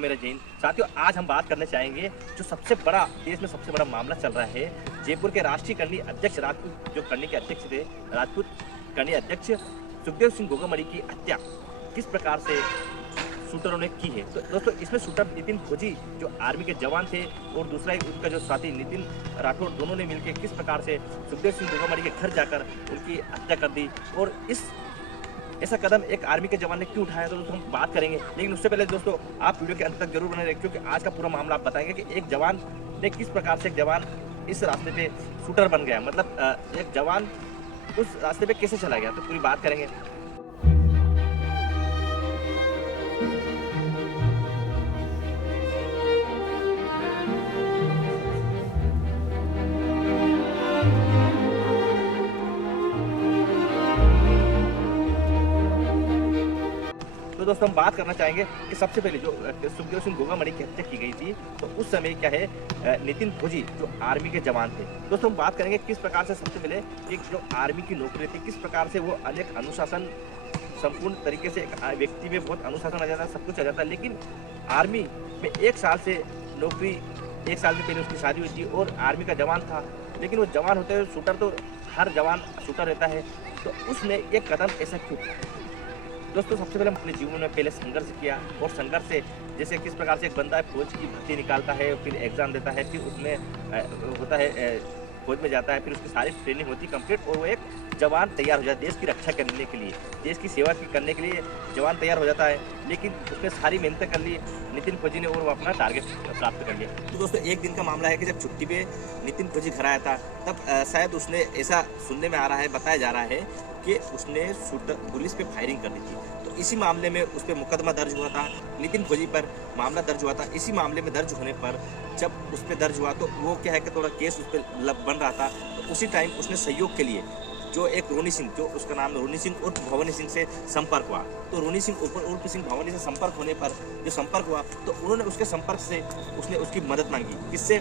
आपका मेरा जैन। साथियों, आज हम बात करने चाहेंगे जो सबसे बड़ा देश में सबसे बड़ा मामला चल रहा है। जयपुर के राष्ट्रीय करनी अध्यक्ष राजपूत जो करनी के अध्यक्ष थे, राजपूत करनी अध्यक्ष सुखदेव सिंह गोगामड़ी की हत्या किस प्रकार से शूटरों ने की है। तो दोस्तों, इसमें शूटर नितिन खोजी जो आर्मी के जवान थे और दूसरा ही उनका जो साथी नितिन राठौड़, दोनों ने मिलकर किस प्रकार से सुखदेव सिंह गोगामड़ी के घर जाकर उनकी हत्या कर दी और ऐसा कदम एक आर्मी के जवान ने क्यों उठाया, तो दोस्तों हम बात करेंगे। लेकिन उससे पहले दोस्तों, आप वीडियो के अंत तक जरूर बने रहिए, क्योंकि आज का पूरा मामला आप बताएंगे कि एक जवान ने किस प्रकार से एक जवान इस रास्ते पे शूटर बन गया, मतलब एक जवान उस रास्ते पे कैसे चला गया, तो पूरी बात करेंगे। तो दोस्तों, हम बात करना चाहेंगे कि सबसे पहले जो सुखदेव सिंह गोगामड़ी की हत्या की गई थी, तो उस समय क्या है, नितिन खोजी जो आर्मी के जवान थे। दोस्तों, हम बात करेंगे किस प्रकार से सबसे पहले एक जो आर्मी की नौकरी थी, किस प्रकार से वो अनेक अनुशासन संपूर्ण तरीके से एक व्यक्ति में बहुत अनुशासन आ जाता है, सब कुछ आ जाता है। लेकिन आर्मी में 1 साल से नौकरी, 1 साल से पहले उसकी शादी हुई थी और आर्मी का जवान था। लेकिन वो जवान होते हुए शूटर, तो हर जवान शूटर रहता है, तो उसने एक कदम ऐसा क्यों? दोस्तों, सबसे पहले अपने जीवन में पहले संघर्ष किया, और संघर्ष से जैसे किस प्रकार से एक बंदा फौज की भर्ती निकालता है, फिर एग्जाम देता है, फिर उसमें होता है फौज में जाता है, फिर उसकी सारी ट्रेनिंग होती है कंप्लीट, और वो एक जवान तैयार हो जाता है देश की रक्षा करने के लिए, देश की सेवा करने के लिए जवान तैयार हो जाता है। लेकिन उसने सारी मेहनत कर ली नितिन खोजी ने, और वो अपना टारगेट प्राप्त कर लिया। तो दोस्तों, एक दिन का मामला है कि जब छुट्टी पे नितिन खोजी घर आया था, तब शायद उसने ऐसा सुनने में आ रहा है, बताया जा रहा है कि उसने पुलिस पे फायरिंग कर दी थी। तो इसी मामले में उस पर मुकदमा दर्ज हुआ था, नितिन खोजी पर मामला दर्ज हुआ था। इसी मामले में दर्ज होने पर जब उस पर दर्ज हुआ, तो वो क्या है कि थोड़ा केस उस पर बन रहा था, तो उसी टाइम उसने सहयोग के लिए जो एक रोनी सिंह, जो उसका नाम है रोनी सिंह उर्फ भवानी सिंह से संपर्क हुआ। तो रोनी सिंह उर्फ सिंह भवानी से संपर्क होने पर जो संपर्क हुआ, तो उन्होंने उसके संपर्क से उसने उसकी मदद मांगी। किससे?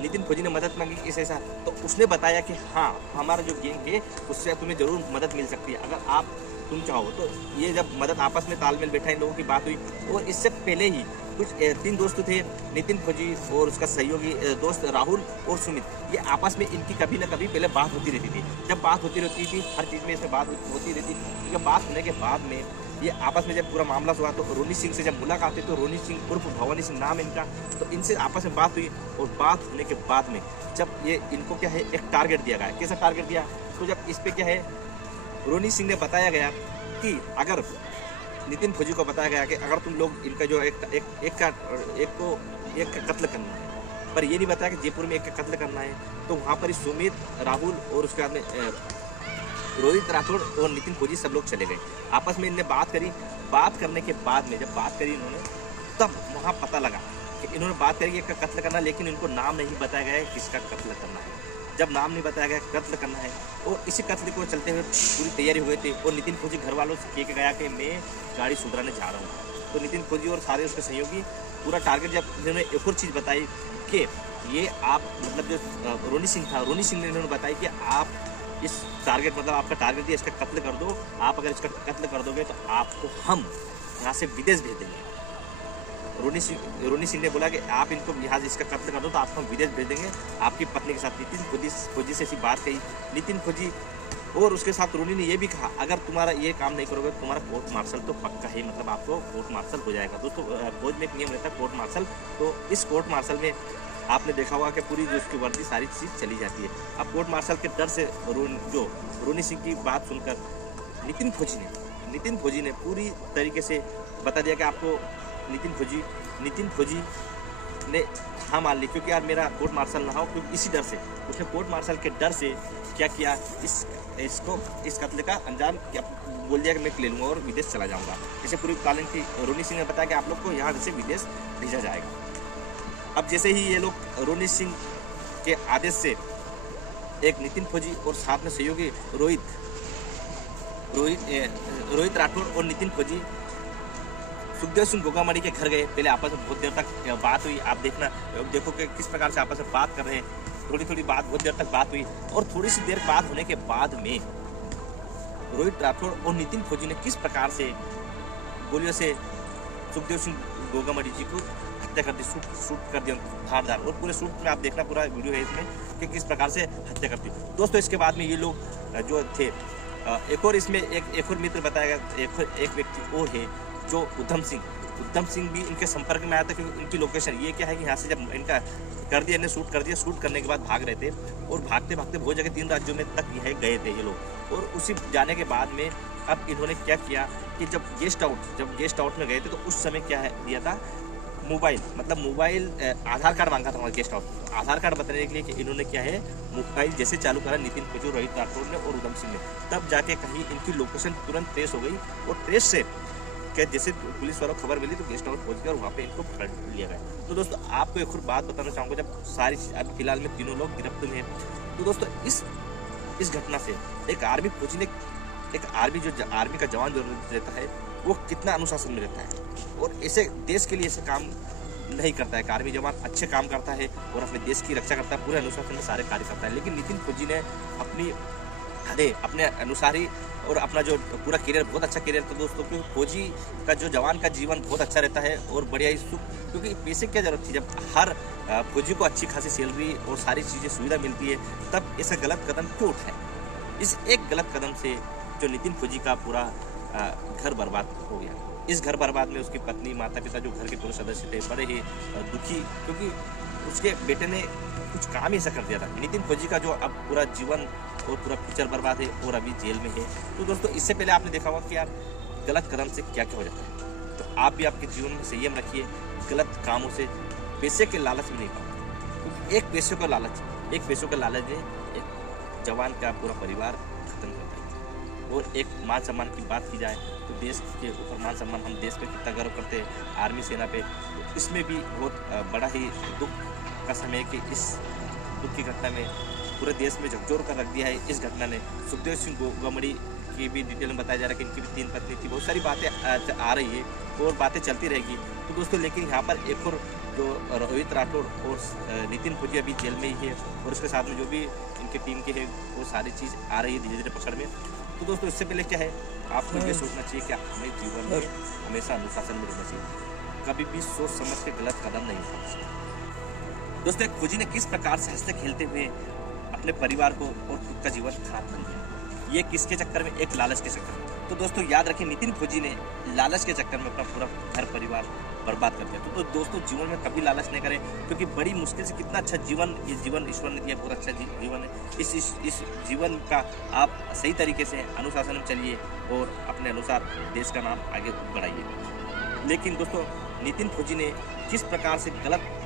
नितिन खोजी ने मदद मांगी। किस ऐसा? तो उसने बताया कि हाँ, हमारा जो गैंग है उससे तुम्हें जरूर मदद मिल सकती है, अगर तुम चाहो तो। ये जब मदद आपस में तालमेल बैठा, इन लोगों की बात हुई, और इससे पहले ही कुछ 3 दोस्त थे, नितिन खोजी और उसका सहयोगी दोस्त राहुल और सुमित। ये आपस में इनकी कभी ना कभी पहले बात होती रहती थी। जब बात होती रहती थी, हर चीज़ में इसमें बात होती रहती थी। जब बात होने के बाद में ये आपस में जब पूरा मामला हुआ, तो रोनी सिंह से जब मुलाकात हुई, तो रोनी सिंह उर्फ भवानी सिंह नाम इनका, तो इनसे आपस में बात हुई, और बात होने के बाद में जब ये इनको क्या है, एक टारगेट दिया गया। कैसा टारगेट दिया? तो जब इस पे क्या है, रोनी सिंह ने बताया गया कि अगर नितिन खोजी को बताया गया कि अगर तुम लोग इनका जो एक का कत्ल करना है, पर ये नहीं बताया कि जयपुर में एक का कत्ल करना है, तो वहाँ पर सुमित, राहुल और उसके बाद में रोहित राठौड़ और नितिन खोजी सब लोग चले गए। आपस में इनने बात करी। बात करने के बाद में जब बात करी इन्होंने, तब वहाँ पता लगा कि इन्होंने बात करी कि एक का कत्ल करना, लेकिन इनको नाम नहीं बताया गया है किसका कत्ल करना है। जब नाम नहीं बताया गया कत्ल करना है, और इसी कत्ल को चलते हुए पूरी तैयारी हुए थे, और नितिन खोजी घर वालों से कह के गया कि मैं गाड़ी सुधराने जा रहा हूँ। तो नितिन खोजी और सारे उसके सहयोगी पूरा टारगेट, जब इन्होंने एक और चीज़ बताई कि ये आप, मतलब जो रोनी सिंह था, रोनी सिंह ने इन्होंने बताया कि आप इस टारगेट, मतलब आपका टारगेट है इसका कत्ल कर दो, आप अगर इसका कत्ल कर दोगे तो आपको हम यहाँ से विदेश भेज देंगे। रोनी सिंह ने बोला कि आप इनको यहाँ इसका कत्ल कर दो तो आपको हम विदेश भेज देंगे आपकी पत्नी के साथ। नितिन खोजी से ऐसी बात कही। नितिन खोजी और उसके साथ रोनी ने यह भी कहा, अगर तुम्हारा ये काम नहीं करोगे तो तुम्हारा कोर्ट मार्शल तो पक्का है, मतलब आपको कोर्ट मार्शल हो जाएगा। दोस्तों, फौज में एक नियम रहता है कोर्ट मार्शल, तो इस कोर्ट मार्शल में आपने देखा होगा कि पूरी जो उसकी वर्दी सारी चीज़ चली जाती है। अब कोर्ट मार्शल के डर से रोनी सिंह की बात सुनकर नितिन खोजी ने पूरी तरीके से बता दिया कि आपको नितिन खोजी ने हाँ मान ली, क्योंकि यार मेरा कोर्ट मार्शल ना हो, क्योंकि इसी डर से उसने कोर्ट मार्शल के डर से क्या किया, इस कत्ल का अंजाम बोल दिया कि मैं ले लूँगा और विदेश चला जाऊँगा। जैसे पूरी प्लानिंग थी। रोनी सिंह ने बताया कि आप लोग को यहाँ से विदेश भेजा जाएगा। अब जैसे ही ये लोग रोनी सिंह के आदेश से एक नितिन खोजी और साथ में सहयोगी रोहित राठौड़ और नितिन खोजी सुखदेव सिंह गोगामड़ी के घर गए। पहले आपस में बहुत देर तक बात हुई। आप देखो कि किस प्रकार से आपस में बात कर रहे हैं। थोड़ी बात, बहुत देर तक बात हुई, और थोड़ी सी देर बात होने के बाद में रोहित राठौड़ और नितिन खोजी ने किस प्रकार से गोलियों से सुखदेव सिंह गोगामणि जी को हत्या कर दी, शूट कर दिया धारदार। और पूरे शूट में आप देखना, पूरा वीडियो है इसमें कि किस प्रकार से हत्या करती है। दोस्तों इसके बाद में ये लोग जो थे, एक और इसमें एक और मित्र बताया गया, एक व्यक्ति और है जो उधम सिंह भी इनके संपर्क में आया था, क्योंकि इनकी लोकेशन ये क्या है कि यहाँ से जब इनका कर दिया, इन्हें शूट कर दिया, शूट करने के बाद भाग रहे थे और भागते भागते बहुत जगह 3 राज्यों में तक यह गए थे ये लोग। और उसी जाने के बाद में अब इन्होंने क्या किया कि जब गेस्ट आउट में गए थे तो उस समय क्या है दिया था, मोबाइल, मतलब मोबाइल, आधार कार्ड मांगा था हमारे गेस्ट हाउस। आधार कार्ड बताने के लिए कि इन्होंने क्या है मोबाइल जैसे चालू करा नितिन खोजी, रोहित राठौड़ ने और उधम सिंह ने, तब जाके कहीं इनकी लोकेशन तुरंत ट्रेस हो गई। और ट्रेस से क्या जैसे पुलिस वालों को खबर मिली तो गेस्ट हाउस पहुंच गया और वहाँ पे इनको पकड़ लिया गया। तो दोस्तों आपको एक और बात बताना चाहूँगा, जब सारी अभी फिलहाल में तीनों लोग गिरफ्तार में हैं। तो दोस्तों इस घटना से एक आर्मी फौजी ने, एक आर्मी का जवान जो रहता है वो कितना अनुशासन में रहता है और ऐसे देश के लिए ऐसे काम नहीं करता है। आर्मी जवान अच्छे काम करता है और अपने देश की रक्षा करता है, पूरे अनुशासन में सारे कार्य करता है। लेकिन नितिन खोजी ने अपने अनुसार ही और अपना जो पूरा करियर, बहुत अच्छा करियर था दोस्तों, क्योंकि फौजी का जो जवान का जीवन बहुत अच्छा रहता है और बढ़िया ही सुख, क्योंकि पैसे की क्या जरूरत थी, जब हर फौजी को अच्छी खासी सैलरी और सारी चीज़ें सुविधा मिलती है, तब ऐसा गलत कदम क्यों उठाए। इस एक गलत कदम से जो नितिन खोजी का पूरा घर बर्बाद हो गया। इस घर बर्बाद में उसकी पत्नी, माता पिता, जो घर के पूरे सदस्य थे, बड़े ही दुखी, क्योंकि उसके बेटे ने कुछ काम ही ऐसा कर दिया था। नितिन खोजी का जो अब पूरा जीवन और पूरा फ्यूचर बर्बाद है और अभी जेल में है। तो दोस्तों इससे पहले आपने देखा होगा कि यार गलत कदम से क्या क्या हो जाता है। तो आप भी आपके जीवन में संयम रखिए, गलत कामों से, पैसे के लालच में नहीं पाओ, क्योंकि एक पैसों का लालच ने एक जवान का पूरा परिवार खत्म कर दिया। और एक मान सम्मान की बात की जाए तो देश के ऊपर मान सम्मान, हम देश पे कितना गर्व करते हैं, आर्मी सेना पे, तो इसमें भी बहुत बड़ा ही दुख का समय है कि इस दुख की घटना में पूरे देश में झकझोर कर रख दिया है। इस घटना ने सुखदेव सिंह गोगामणि की भी डिटेल में बताया जा रहा है कि इनकी भी 3 पत्नी थी। बहुत सारी बातें आ रही है और बातें चलती रहेगी। तो दोस्तों लेकिन यहाँ पर एक और जो रोहित राठौड़ और नितिन खोजी अभी जेल में ही है और उसके साथ में जो भी इनकी टीम के है वो सारी चीज़ आ रही है धीरे धीरे पकड़ में। तो दोस्तों इससे पहले क्या है, आपको ये सोचना चाहिए कि हमें जीवन में हमेशा अनुशासन में रहना चाहिए, कभी भी सोच समझ के गलत कदम नहीं उठाना चाहिए। दोस्तों खोजी ने किस प्रकार से हंसते खेलते हुए अपने परिवार को और खुद का जीवन खराब कर दिया, ये किसके चक्कर में, एक लालच के चक्कर में। तो दोस्तों याद रखिए, नितिन खोजी ने लालच के चक्कर में अपना पूरा घर परिवार बर्बाद कर दिया। तो दोस्तों जीवन में कभी लालच नहीं करें, क्योंकि बड़ी मुश्किल से कितना अच्छा जीवन, ये जीवन ईश्वर ने दिया, बहुत अच्छा जीवन है। इस जीवन का आप सही तरीके से अनुशासन में चलिए और अपने अनुसार देश का नाम आगे बढ़ाइए। लेकिन दोस्तों नितिन खोजी ने किस प्रकार से गलत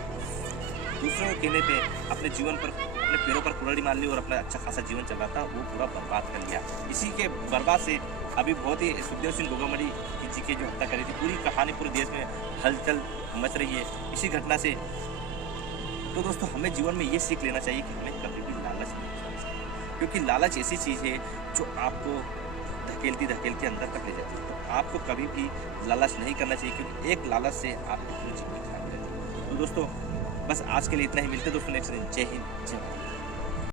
दूसरों के कहने पे अपने जीवन पर, अपने पैरों पर कुल्हाड़ी मार ली और अपना अच्छा खासा जीवन चल रहा था वो पूरा बर्बाद कर लिया। इसी के बर्बाद से अभी बहुत ही सुखदेव सिंह गोगामणि जी की जो हत्या करी थी, पूरी कहानी पूरे देश में हलचल मच रही है इसी घटना से। तो दोस्तों हमें जीवन में ये सीख लेना चाहिए कि हमें कभी भी लालच नहीं करना चाहिए, क्योंकि लालच ऐसी चीज़ है जो आपको धकेलती अंदर तक ले जाती है। तो आपको कभी भी लालच नहीं करना चाहिए, क्योंकि एक लालच से आपकी पूरी जिंदगी खराब हो जाती है। तो दोस्तों बस आज के लिए इतना ही, मिलते दोस्तों नेक्स्ट दिन। जय हिंद, जय भारत।